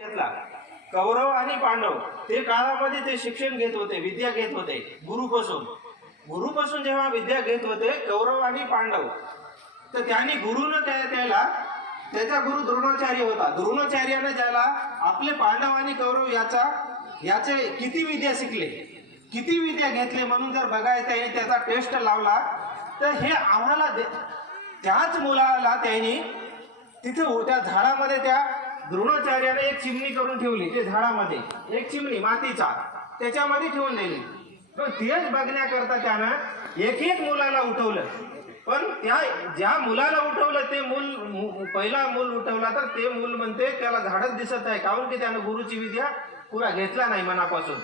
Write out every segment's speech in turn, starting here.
घेतला. कौरव आणि पांडव ते काळामध्ये ते शिक्षण घेत होते, विद्या घेत होते गुरुपासून जेव्हा विद्या घेत होते कौरव आणि पांडव, तर त्यांनी गुरुनं त्याला त्याचा गुरु द्रोणाचार्य होता. द्रोणाचार्याने ज्याला आपले पांडव आणि कौरव याचे किती विद्या शिकले, किती विद्या घेतले म्हणून जर बघायचं आहे, त्याचा टेस्ट लावला तर हे आम्हाला त्याच मुलाला त्यांनी तिथे त्या झाडामध्ये त्या द्रोणाचार्याने एक चिमणी करून ठेवली. ते झाडामध्ये एक चिमणी मातीचा त्याच्यामध्ये ठेवून दिली. पण तेच बघण्याकरता त्यानं एक मुलाला उठवलं. पण ज्या मुलाला उठवलं ते पहिला मूल उठवला तर ते मूल म्हणते त्याला झाडच दिसत आहे, काहून की त्यानं गुरुची विद्या पुरा घेतला नाही मनापासून.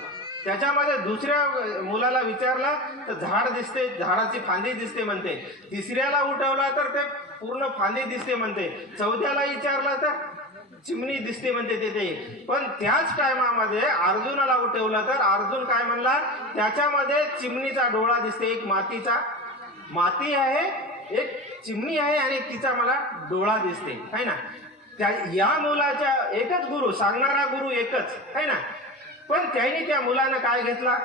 त्याच्यामध्ये दुसऱ्या मुलाला विचारला तर झाड दिसते, झाडाची फांदी दिसते म्हणते. तिसऱ्याला उठवला तर ते पूर्ण फांदी दिसते म्हणते. चौथ्याला विचारला तर चिमणी दिसते म्हणते तिथे. पण त्याच टायमामध्ये अर्जुनाला उठवलं तर अर्जुन काय म्हणला, त्याच्यामध्ये चिमणीचा डोळा दिसते, एक माती आहे, एक चिमणी आहे आणि तिचा मला डोळा दिसते, है ना. या मुलाच्या एकच गुरु, सांगणारा गुरु एकच, है ना. पण त्याने त्या मुलानं काय घेतला,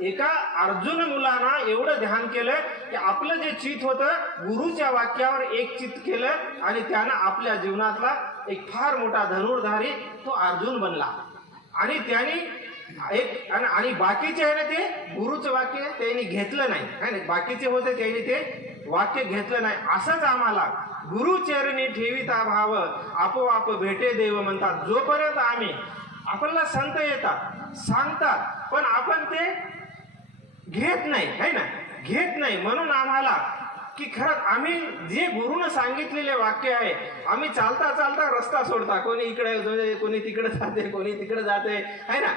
एका अर्जुन मुलानं एवढं ध्यान केलं की आपलं जे चित्त होतं गुरुच्या वाक्यावर एक चित्त केलं आणि त्यानं आपल्या जीवनातला एक फार मोठा धनुर्धारी तो अर्जुन बनला. आणि त्याने आणि बाकीचे आहे ना ते गुरुचं वाक्य त्यांनी घेतलं नाही, है ना. बाकीचे होते त्यांनी ते वाक्य घेतलं नाही. असंच आम्हाला गुरुचरणी ठेविता भाव आपोआप भेटे देव म्हणतात. जोपर्यंत आपल्याला संत येतात, सांगतात, पण आपण ते घेत नाही, है ना, घेत नाही. म्हणून आम्हाला की खरंच आम्ही जे गुरुनं सांगितलेले वाक्य आहे, आम्ही चालता चालता रस्ता सोडता, कोणी इकडे कोणी तिकडे जाते, कोणी तिकडे जाते, है ना.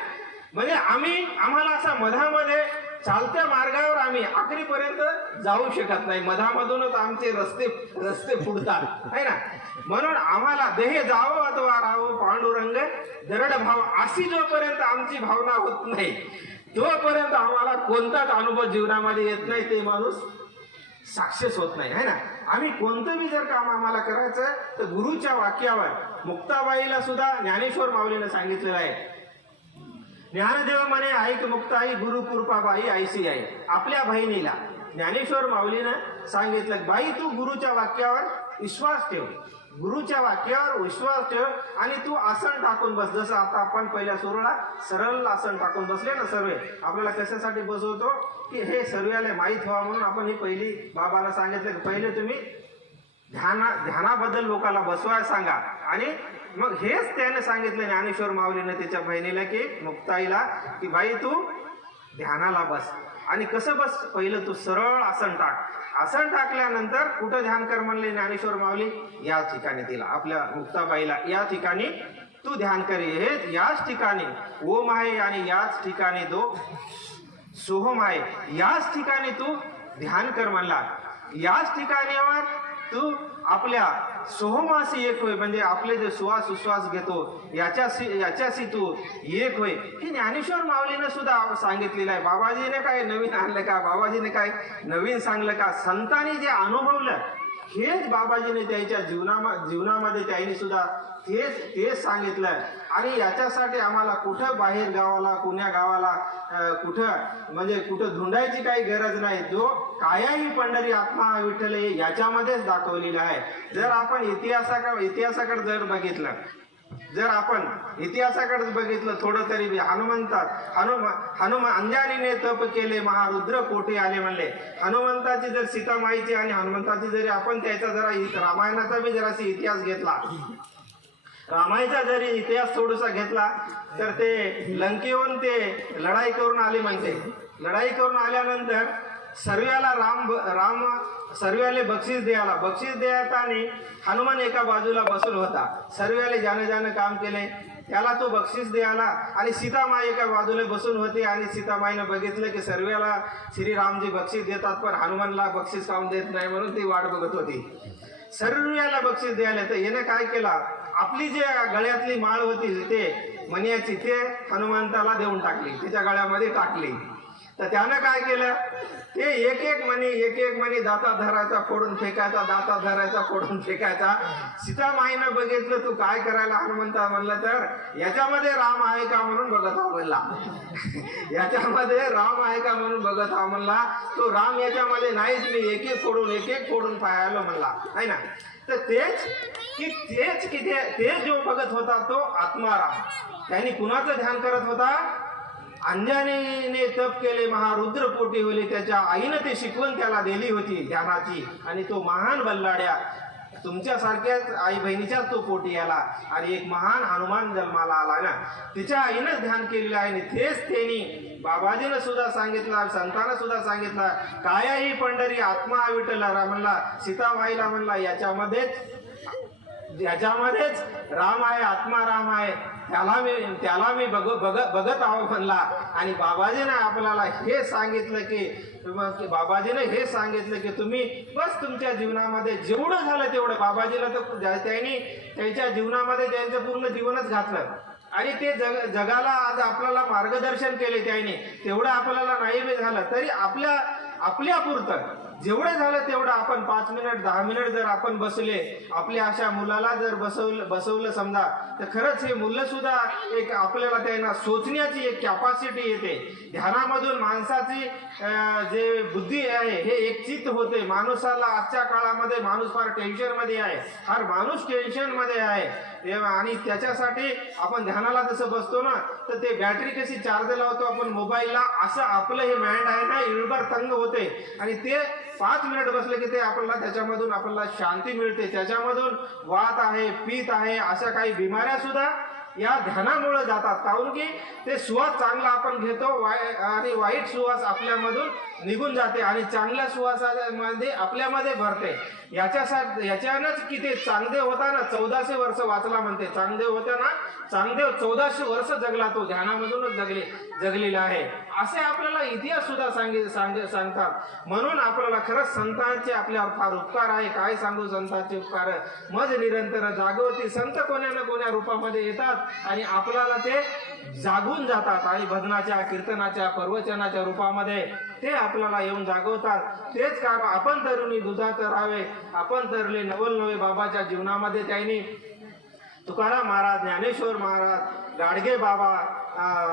म्हणजे आम्हाला असा मधामध्ये चालत्या मार्गावर आम्ही आखरीपर्यंत जाऊ शकत नाही. मधामधूनच आमचे रस्ते फुटतात, है ना. म्हणून आम्हाला देह जावं अथवा राहावं पांडुरंग दरड भाव, अशी जोपर्यंत आमची भावना होत नाही तोपर्यंत आम्हाला कोणताच अनुभव जीवनामध्ये येत नाही, ते माणूस साक्षीच होत नाही, है ना. आम्ही कोणतं बी जर काम आम्हाला करायचं तर गुरुच्या वाक्यावर. मुक्ताबाईला सुद्धा ज्ञानेश्वर माऊलीनं सांगितलेलं आहे, ज्ञानदेव म्हणे ऐक मुक्ताई गुरु कृपाबाई ऐसी आहे. आपल्या बहिणीला ज्ञानेश्वर माऊलीनं सांगितलं, बाई तू गुरुच्या वाक्यावर विश्वास ठेव, गुरुच्या वाक्यावर विश्वास ठेव आणि तू आसन टाकून बस. जसं आता आपण पहिल्या सुरूला सरळ आसन टाकून बसले ना, सर्व आपल्याला कशासाठी बसवतो की हे सर्वाला माहीत व्हावं म्हणून आपण ही पहिली बाबाला सांगितलं की पहिले तुम्ही ध्यानाबद्दल लोकांना बसवायला सांगा. आणि मग हेच त्याने सांगितलं ज्ञानेश्वर माऊलीने त्याच्या बहिणीला की मुक्ताईला की बाई तू ध्यानाला बस. आणि कसं बस, पहिलं तू सरळ आसन टाक. आसन टाकल्यानंतर कुठं ध्यान कर म्हणले ज्ञानेश्वर माऊली, या ठिकाणी तिला आपल्या मुक्ताबाईला या ठिकाणी तू ध्यान कर. हे याच ठिकाणी ओम आहे आणि याच ठिकाणी सोहम आहे, याच ठिकाणी तू ध्यान कर म्हणला. याच ठिकाणीवर तू आपल्या सोहमाशी एक होय, म्हणजे आपले जे श्वास उश्वास घेतो याच्याशी तू एक होय. हे ज्ञानेश्वर माऊलीनं सुद्धा सांगितलेलं आहे. बाबाजीने काय नवीन आणलं का, बाबाजीने काय नवीन सांगलं का, संतांनी जे अनुभवलं हेच बाबाजीने त्याच्या जीवनामध्ये त्यांनी सुद्धा तेच सांगितलं. आणि याच्यासाठी आम्हाला कुठं बाहेर गावाला, कुण्या गावाला कुठं धुंडायची काही गरज नाही. जो कायाही पंढरी आत्मा विठ्ठल याच्यामध्येच दाखवलेला आहे. जर आपण इतिहासाकडे जर बघितलं, थोडं तरी हनुमान अंजानीने तप केले महारुद्र कोठे आले म्हणले. हनुमंताची जर सीतामाईची आणि हनुमंताची जरी आपण त्याचा जरा रामायणाचा बी जराशी इतिहास घेतला, रामायचा जरी इतिहास थोडासा घेतला तर ते लंकेहून ते लढाई करून आले म्हणते. लढाई करून आल्यानंतर सर्वाले बक्षीस द्यायला हनुमान एका बाजूला बसून होता. सर्वाले ज्यानं काम केले त्याला तो बक्षीस द्यायला आणि सीतामाई एका बाजूला बसून होती. आणि सीतामाईनं बघितलं की सर्वाला श्रीरामजी बक्षीस देतात पण हनुमानला बक्षीस काऊन देत नाही म्हणून ती वाट बघत होती. सर्वाला बक्षीस द्यायला तर याने काय केला, आपली जे गळ्यातली माळ होती ते मण्याची ते हनुमंताला देऊन टाकली, तिच्या गळ्यामध्ये टाकली. तर त्यानं काय केलं, ते एक एक म्हणे दाता धरायचा फोडून फेकायचा, दाता धरायचा फोडून फेकायचा. सीतामाईनं बघितलं तू काय करायला हनुमंता म्हणलं तर याच्यामध्ये राम आहे का म्हणून बघत हा म्हणला. याच्यामध्ये राम आहे का म्हणून बघत हा म्हणला. तो राम याच्यामध्ये नाहीच, मी एक एक फोडून पाहायला म्हणला आहे ना. तर तेच की ते जो बघत होता तो आत्माराम. त्यांनी कुणाचं ध्यान करत होता? अंजनीने तप केले, महारुद्र पोटी होले, त्याच्या आईनं ते शिकवण त्याला दिली होती ध्यानाची. आणि तो महान बल्लाड्या तुमच्यासारख्याच आई बहिणीच्याच तो पोटी आला आणि एक महान हनुमान जन्माला आला ना. तिच्या आईनं ध्यान केलेलं आहे आणि तेच त्यांनी बाबाजीनं सुद्धा सांगितलं, संतानं सुद्धा सांगितलं, कायाही पंढरी आत्मा विठ्ठला म्हणला. सीतामाईला म्हणला याच्यामध्येच राम आहे, आत्मा राम आहे, त्याला मी बघत आहो म्हणला. आणि बाबाजीने आपल्याला हे सांगितलं की तुम्ही बस तुमच्या जीवनामध्ये जेवढं झालं तेवढं, बाबाजीला तर त्यांनी त्यांच्या जीवनामध्ये त्यांचं पूर्ण जीवनच घातलं आणि ते जगाला आज आपल्याला मार्गदर्शन केले त्यांनी. तेवढं आपल्याला नाही झालं तरी आपल्यापुरतं जेवढं झालं तेवढं आपण 5 मिनिट 10 मिनिट जर आपण बसले, आपल्या अशा मुलाला जर बसवलं समजा, तर खरंच हे मुलं सुद्धा एक आपल्याला त्यांना सोचण्याची एक कॅपॅसिटी येते. ध्यानामधून माणसाची जे बुद्धी आहे हे एक चित्त होते. माणसाला आजच्या काळामध्ये माणूस फार टेन्शनमध्ये आहे, फार माणूस टेन्शनमध्ये आहे. आणि त्याच्यासाठी आपण ध्यानाला जसं बसतो ना, तर ते बॅटरी कशी चार्ज लावतो आपण मोबाईलला, असं आपलं हे माइंड आहे ना इळभर तंग होते. आणि ते 5 मिनिट बसले की ते त्याच्यामधून आपल्याला शांती मिळते. त्याच्यामधून वात आहे, पित्त आहे, अशा काही बिमाऱ्या सुद्धा या ध्यानामुळे जातात. काहून की ते सुवास चांगला आपण घेतो आणि वाईट सुवास आपल्यामधून निघून जाते आणि चांगल्या सुवासामध्ये आपल्यामध्ये भरते. याच्यानंच की ते चांगदेव होता ना, 1400 वर्ष वाचला म्हणते. चांगदेव होता ना, चांगदेव 1400 वर्ष जगला, तो ध्यानामधूनच जगलेला आहे असे आपल्याला इतिहास सुद्धा सांगतात. म्हणून आपल्याला खरंच संतांचे आपल्यावर फार उपकार आहे. काय सांगू संतांचे उपकार? मज निरंतर जागवती. संत कोण्या ना कोण्या रूपामध्ये येतात आणि आपल्याला ते जागून जातात आणि भजनाच्या, कीर्तनाच्या, प्रवचनाच्या रूपामध्ये ते आपल्याला येऊन जागवतात. तेच कारण आपण तरुणी दुधात राहावे, आपण तरले नवल नवे बाबाच्या जीवनामध्ये त्यांनी तुकाराम महाराज, ज्ञानेश्वर महाराज, गाडगे बाबा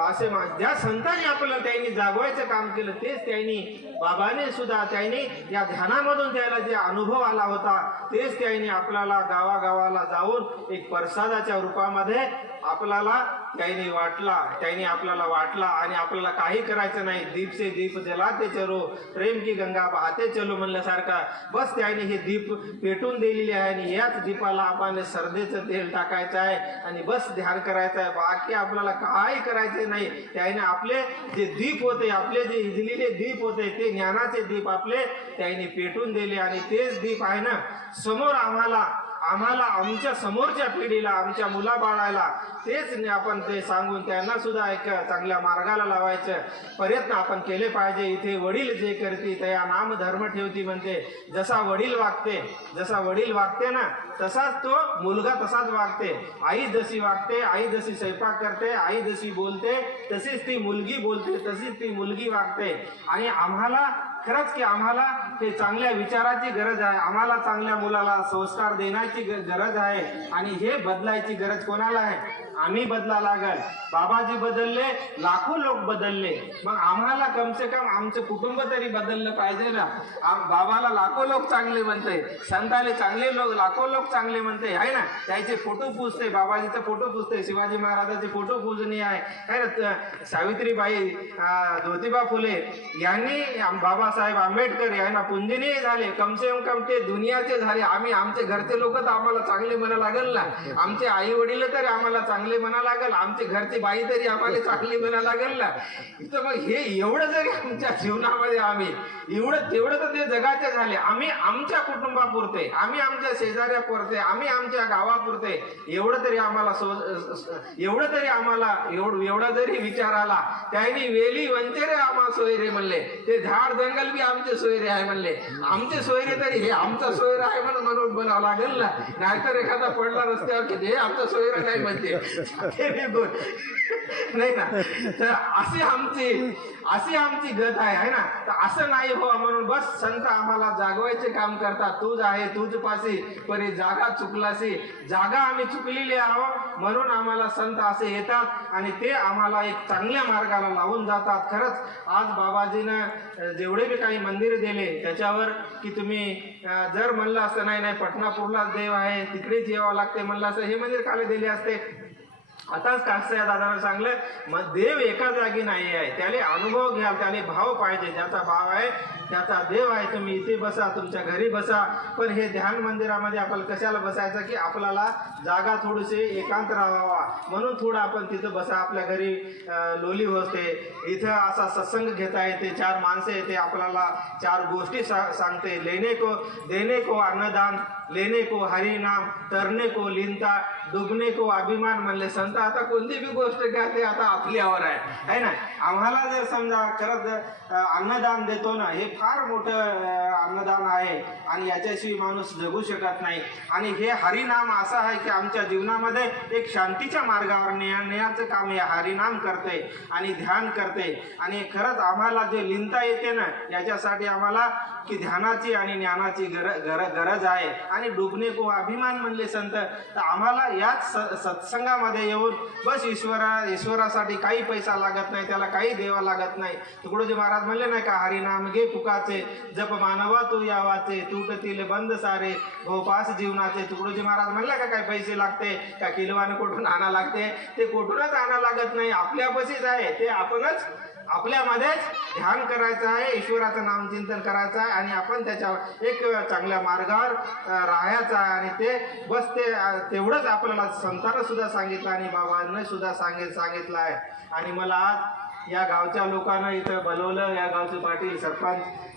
असे ज्या संतांनी आपल्याला त्यांनी जागवायचं काम केलं, तेच त्यांनी बाबाने सुद्धा त्यांनी या ध्यानामधून त्याला जे अनुभव आला होता तेच त्यांनी आपल्याला गावागावाला जाऊन एक प्रसादाच्या रूपामध्ये आपल्याला त्यांनी आपल्याला वाटला. आणि आपल्याला काही करायचं नाही. दीप से दीप जलाते चलो, प्रेम की गंगा बहाते चलो म्हणल्यासारखा बस त्यांनी हे दीप पेटून दिलेले आहे आणि याच दीपाला आपण सरदेचं तेल टाकायचं आहे आणि बस ध्यान करायचं आहे. बाकी आपल्याला काही करायचे नाही. त्याने आपले जे दीप होते, आपले जे हिजलेले दीप होते, ते ज्ञानाचे दीप आपले त्यांनी पेटून दिले. आणि तेच दीप आहे ना समोर आम्हाला आमच्या समोरच्या पिढीला, आमच्या मुलाबाळाला तेच आपण ते सांगून त्यांना सुद्धा एक चांगल्या मार्गाला लावायचं प्रयत्न आपण केले पाहिजे. इथे वडील जे करते त्या नाम धर्म ठेवती म्हणते. जसा वडील वागते ना, तसाच तो मुलगा तसाच वागते. आई जशी वागते, आई जशी स्वयंपाक करते, आई जशी बोलते, तशीच ती मुलगी बोलते, तशीच ती मुलगी वागते. आणि आम्हाला खरंच की आम्हाला हे चांगल्या विचाराची गरज आहे. आम्हाला चांगल्या मुलाला संस्कार देण्याची गरज आहे. आणि हे बदलायची गरज कोणाला आहे? आम्ही बदला लागल. बाबाजी बदलले, लाखो लोक बदलले, मग आम्हाला कम से कम आमचं कुटुंब तरी बदललं पाहिजे ना. बाबाला लाखो लोक चांगले म्हणते, संताले लाखो लोक चांगले म्हणते आहे ना. त्याचे फोटो पुजते, बाबाजीचा फोटो पुजते, शिवाजी महाराजाचे फोटो पूजनीय आहे ना. सावित्रीबाई, ज्योतिबा फुले यांनी, बाबासाहेब आंबेडकर यांना पूजनीय झाले. कम से कम ते दुनियाचे झाले. आमचे घरचे लोक तर आम्हाला चांगले म्हणा लागल ना. आमचे आई वडील तरी आम्हाला चांगले म्हणा लागल, आमची घरची बाई तरी आम्हाला चांगली म्हणा लागेल ना. तर मग हे एवढं जरी आमच्या जीवनामध्ये आम्ही तेवढं तर ते जगाचे झाले. आम्ही आमच्या कुटुंबापुरते, आम्ही आमच्या शेजाऱ्यापुरते, आम्ही आमच्या गावापुरते एवढं तरी आम्हाला एवढा जरी विचार आला. त्यांनी वेली वंचेरे आम्हा सोयरे म्हणले, ते झाड जंगल बी आमचे सोयरे आहे म्हणले. आमचे सोयरे तरी हे आमचा सोयरा आहे म्हणून म्हणावं लागेल ना. नाहीतर एखादा पडला रस्त्यावर की हे आमचा सोयरा नाही म्हणते, ते दोन नाही ना. तर अशी आमची गत आहे ना. तर असं नाही हो म्हणून बस संत आम्हाला जागवायचे काम करतात. तूच आहे तूच पासी परी जागा चुकलासी. जागा आम्ही चुकलेली आहोत म्हणून आम्हाला संत असे येतात आणि ते आम्हाला एक चांगल्या मार्गाला लावून जातात. खरंच आज बाबाजीनं जेवढे बी काही मंदिर दिले त्याच्यावर की तुम्ही जर म्हणलं असतं नाही पटनापूरलाच देव आहे तिकडेच यावं लागते म्हणलं असं हे मंदिर काले दिले असते. आताच कास्या दादानं सांगलं मग देव एका जागी नाही आहे. त्याला अनुभव घ्या, त्याला भाव पाहिजे. ज्याचा भाव आहे त्याचा देव आहे. तुम्ही इथे बसा, तुमच्या घरी बसा, पण हे ध्यान मंदिरामध्ये आपल्याला कशाला बसायचं की आपल्याला जागा थोडीशी एकांत राहावा म्हणून थोडं आपण तिथं बसा. आपल्या घरी लोली होते, इथं असा सत्संग घेता येते, 4 माणसं येते, आपल्याला 4 गोष्टी सांगते. लेने को देने को अन्नदान, लेने को हरि नाम, तरने को लिंता, डुबने को अभिमान म्हणले संत. आता कोणती बी गोष्ट घ्या ते आता आपल्यावर आहे ना. आम्हाला जर समजा खरंच अन्नदान देतो ना, हे फार मोठं अन्नदान आहे आणि याच्याशिवाय माणूस जगू शकत नाही. आणि हे हरिनाम असं आहे की आमच्या जीवनामध्ये एक शांतीच्या मार्गावर नेण्याचं काम हे हरिनाम करते आणि ध्यान करते. आणि खरंच आम्हाला जे लिहिता येते ना याच्यासाठी आम्हाला की ध्यानाची आणि ज्ञानाची गरज आहे. आणि डुबणे को अभिमान म्हणले संत. तर आम्हाला याच सत्संगामध्ये येऊन बस ईश्वरासाठी काही पैसा लागत नाही, त्याला काही देवा लागत नाही. तुकडोजी महाराज म्हणले नाही का हरिनाम घे फुकाचे, जप मानवा तू यावाचे, तुटतील बंद सारे भोपास जीवनाचे. तुकडोजी महाराज म्हणले का काही पैसे लागते का किलवानं कुठून आणा लागते? ते कुठूनच आणा लागत नाही, आपल्यापाशीच आहे. ते आपणच आपल्यामध्येच ध्यान करायचं आहे, ईश्वराचं नामचिंतन करायचं आहे आणि आपण त्याच्यावर एक चांगल्या मार्गावर राहायचं आहे. आणि ते बस तेवढंच आपल्याला संतांना सुद्धा सांगितलं आणि बाबांना सुद्धा सांगितलं आहे. आणि मला आज या गावच्या लोकांना इथं बोलवलं, या गावचे पाटील सरपंच